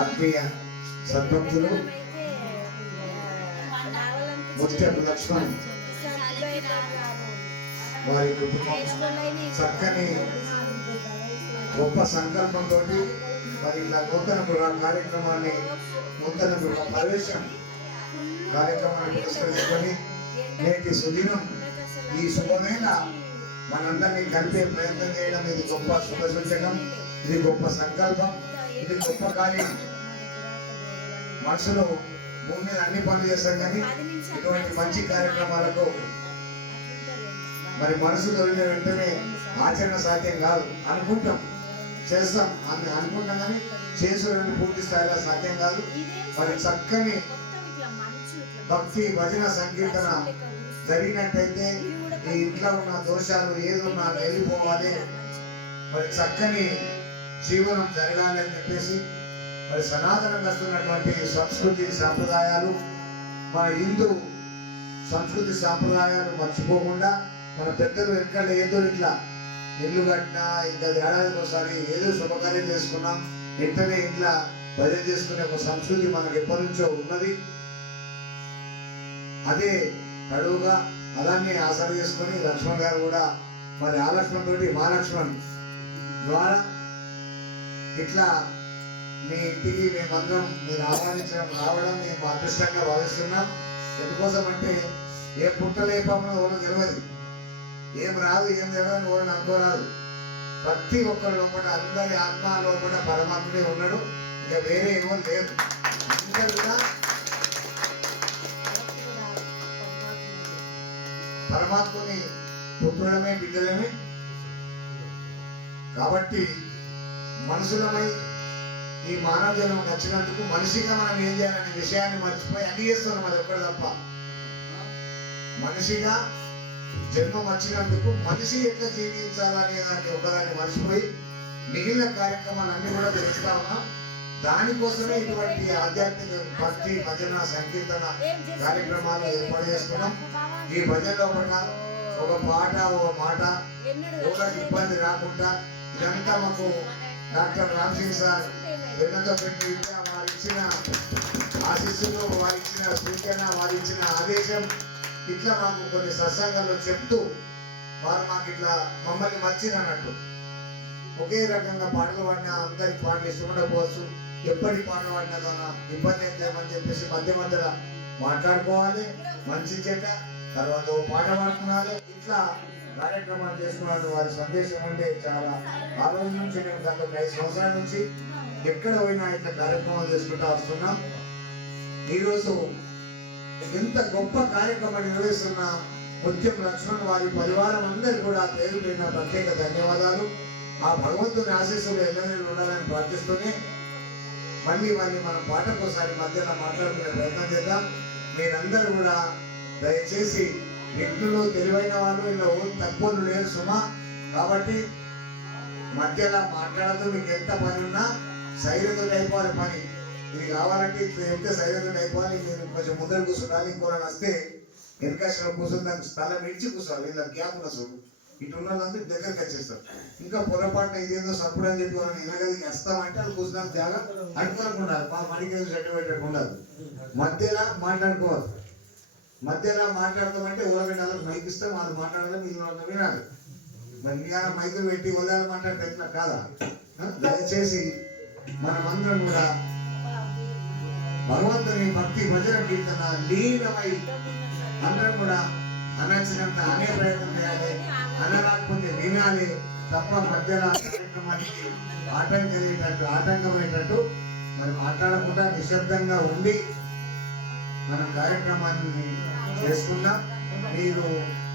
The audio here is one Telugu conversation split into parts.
ఆత్మీయ సద్భక్తులు ముత్యపు లక్ష్మణ్ వారి కుటుంబం చక్కని గొప్ప సంకల్పంతో మరి ఇలా నూతన గృహ కార్యక్రమాన్ని నూతన గృహ ప్రవేశం కార్యక్రమాన్ని పురస్కరించుకొని నేటి సుదినం ఈ శుభమైన మనందరినీ కలిపే ప్రయత్నం చేయడం ఇది గొప్ప శుభ సూచకం, ఇది గొప్ప సంకల్పం, ఇది గొప్ప కార్యం. మనసులో భూమి మీద అన్ని పనులు చేస్తాం కానీ ఇటువంటి మంచి కార్యక్రమాలకు మరి మనసు తొలిన వెంటనే ఆచరణ సాధ్యం కాదు. అనుకుంటాం, చేస్తాం, అనుకుంటాం కానీ చేసేటువంటి పూర్తి స్థాయిలో సాధ్యం కాదు. మరి చక్కని భక్తి భజన సంకీర్తన జరిగినట్టయితే ఈ ఇంట్లో ఉన్న దోషాలు ఏదున్నా వెళ్ళిపోవాలి, మరి చక్కని జీవనం జరగాలి అని చెప్పేసి మరి సనాతనంగా వస్తున్నటువంటి సంస్కృతి సాంప్రదాయాలు, మన హిందూ సంస్కృతి సాంప్రదాయాలు మర్చిపోకుండా మన పెద్దలు ఎక్కడ ఏదో ఇట్లా ఇల్లు కట్టినా ఇంకా ఏడాదికి ఒకసారి ఏదో శుభకార్యం చేసుకున్నాం వెంటనే ఇంట్లో భజన చేసుకునే ఒక సంస్కృతి మనకు ఎప్పటి నుంచో ఉన్నది. అదే తడువుగా అలానే ఆసర చేసుకొని లక్ష్మణ్ గారు కూడా మరి ఆ లక్ష్మణ్ తోటి మా లక్ష్మణ్ ద్వారా ఇట్లా మీ ఇంటికి మేమందరం మీరు ఆహ్వానించడం రావడం మేము అదృష్టంగా భావిస్తున్నాం. ఎందుకోసం అంటే ఏ పుట్టలేపమో ఎవరో తెలియదు, ఏం రాదు ఏం తెలియదు ఎవరు అనుకోరాదు. ప్రతి ఒక్కరి లోపల అందరి ఆత్మ లోపల పరమాత్ముడే ఉన్నాడు, ఇంకా వేరే ఏమో లేదు. అందరూ కూడా పరమాత్మని పుట్టడమే బిడ్డలమే. కాబట్టి మనుషులమై ఈ మానవ జన్మ వచ్చినందుకు మనిషిగా మనం ఏం చేయాలనే విషయాన్ని మర్చిపోయి అన్ని చేస్తున్నాం. అది ఒక్కటి తప్ప. మనిషిగా జన్మం వచ్చినందుకు మనిషి ఎట్లా జీవించాలనే దాన్ని ఒకదాన్ని మర్చిపోయి మిగిలిన కార్యక్రమాలన్నీ కూడా తెలుస్తా ఉన్నాం. దానికోసమే ఇటువంటి ఆధ్యాత్మిక భక్తి భజన సంకీర్తన కార్యక్రమాలు ఏర్పాటు చేసుకున్నాం. ఈ భజనలో కూడా ఒక పాట ఒక మాట ఎవరికి ఇబ్బంది రాకుండా ఇదంతా మాకు డాక్టర్ రామ్ సింగ్ సార్ వెన్నతో పెట్టి వారు ఇచ్చిన ఆశీస్సులు, వారు ఇచ్చిన సూచన, వారు ఇచ్చిన ఆదేశం ఇట్లా మాకు కొన్ని సత్సంగాల్లో చెప్తూ వారు మాకు ఇట్లా మమ్మల్ని మర్చినట్టు ఒకే రకంగా పాటలు పాడినా అందరికి పాటలు ఇష్టపడకపోవచ్చు, ఎప్పటి పాట పాడినా కానీ ఇబ్బంది అవుతామని చెప్పేసి మధ్య మధ్యలో మాట్లాడుకోవాలి. మంచి చెడ్డ తర్వాత పాట పాడుకోవాలి. ఇట్లా కార్యక్రమాలు చేసుకున్నాడు. వారి సందేశం అంటే చాలా ఆ రోజు నుంచి మేము గత 5 సంవత్సరాల నుంచి ఎక్కడ పోయినా ఇట్లా కార్యక్రమాలు చేసుకుంటూ వస్తున్నాం. ఈరోజు ఎంత గొప్ప కార్యక్రమం నిర్వహిస్తున్న ముత్యం లక్ష్మణ్ వారి పరివారం అందరికీ కూడా పేరు పైన ప్రత్యేక ధన్యవాదాలు. ఆ భగవంతుని ఆశీస్సులు ఎన్నెన్నో ఉండాలని ప్రార్థిస్తూనే మళ్ళీ మనం పాటకోసారి మధ్యలో మాట్లాడుకునే ప్రయత్నం చేద్దాం. మీరందరూ కూడా దయచేసి వ్యక్తులు తెలివైన వాళ్ళు ఇలా తక్కువ లేరు సుమా. కాబట్టి మధ్యలో మాట్లాడుతూ మీకు ఎంత పని ఉన్నా సైలెంట్ అయిపోవాలి. పని ఇది కావాలంటే ఇట్లా చెప్తే సైలెంట్ అయిపోవాలి. మీరు కొంచెం ముందర కూర్చుండాలి. ఇంకోటి వస్తే వెనకాశలో కూర్చొని దానికి స్థలం ఇడిచి కూర్చోవాలి. ఇలా గ్యాప్ ఉన్న చూడు ఇటున్న వాళ్ళందరూ దగ్గరికి వచ్చేస్తారు. ఇంకా పొరపాటున ఇదేందో సప్పుడు అని చెప్పి వాళ్ళని ఇలాగది వస్తామంటే వాళ్ళు కూర్చున్నాను జాగా అనుకోకుండా మా మడికి సర్టిఫికేట్ ఉండదు. మధ్యలో మాట్లాడుకోవాలి. మధ్యలో మాట్లాడతామంటే ఊరగడ్డలకు మైక్ ఇస్తాం, వాళ్ళు మాట్లాడాలి, మిగిలిన వినాలి. మరి ఇవాళ మైకులు పెట్టి ఉదయాలు మాట్లాడితే ఎట్లా కాదా? దయచేసి మనమందరం కూడా భగవంతుని భక్తి భజన కీర్తన లీనమై అందరం కూడా అనర్చినంత అనే ప్రయత్నం చేయాలి. అనరాకపోతే వినాలి తప్ప మధ్యలో కార్యక్రమానికి ఆటంకమయ్యేటట్టు మరి మాట్లాడకుండా నిశ్శబ్దంగా ఉండి మనం కార్యక్రమాన్ని చేసుకున్నాం. మీరు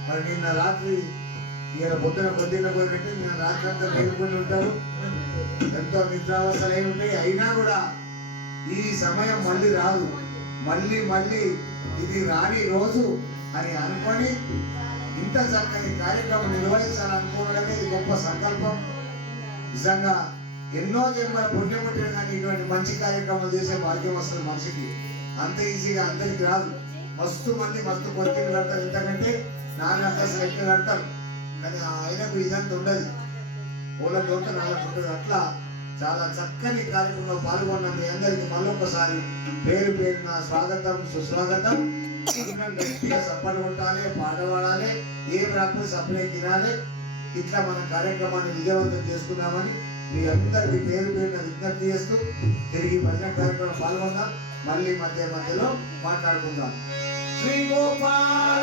మరి నిన్న రాత్రి ఇలా పొద్దున కొద్దిగా పోయినట్టు నేను రాత్రి అంతా మేలుకొని ఉంటారు, ఎంతో నిద్రావస్థలు అయి ఉంటాయి. అయినా కూడా ఈ సమయం మళ్ళీ రాదు, మళ్ళీ మళ్ళీ ఇది రాని రోజు అని అనుకొని ఇంత చక్కని కార్యక్రమం నిర్వహించాలనుకోవడమే ఇది గొప్ప సంకల్పం. నిజంగా ఎన్నో జన్మల పుణ్యం ఉంటే కానీ ఇటువంటి మంచి కార్యక్రమాలు చేసే భాగ్యం వస్తుంది మనిషికి. అంత ఈజీగా అందరికి రాదు. మస్తు మంది మస్తు కొరికలు కడతారు, ఎందుకంటే 4 అంతస్తులు ఎక్కువ కడతారు, కానీ ఆయనకు ఇదంతా ఉండదు, పూల తోట 4 ఉంటుంది. అట్లా చాలా చక్కని కార్యక్రమంలో పాల్గొన్న మీ అందరికీ మళ్ళొకసారి పేరు పేరున స్వాగతం, సుస్వాగతం. గట్టిగా సప్పలు కొట్టాలి, పాట పాడాలి, ఏం రాకపోతే సప్పలే తినాలి. ఇట్లా మన కార్యక్రమాన్ని విజయవంతం చేసుకున్నామని మీ అందరికీ పేరు పేరున విజ్ఞప్తి చేస్తూ తిరిగి భజన కార్యక్రమం పాల్గొందాం. మళ్ళీ మధ్యలో మాట్లాడుకుందాం. శ్రీ గోపాల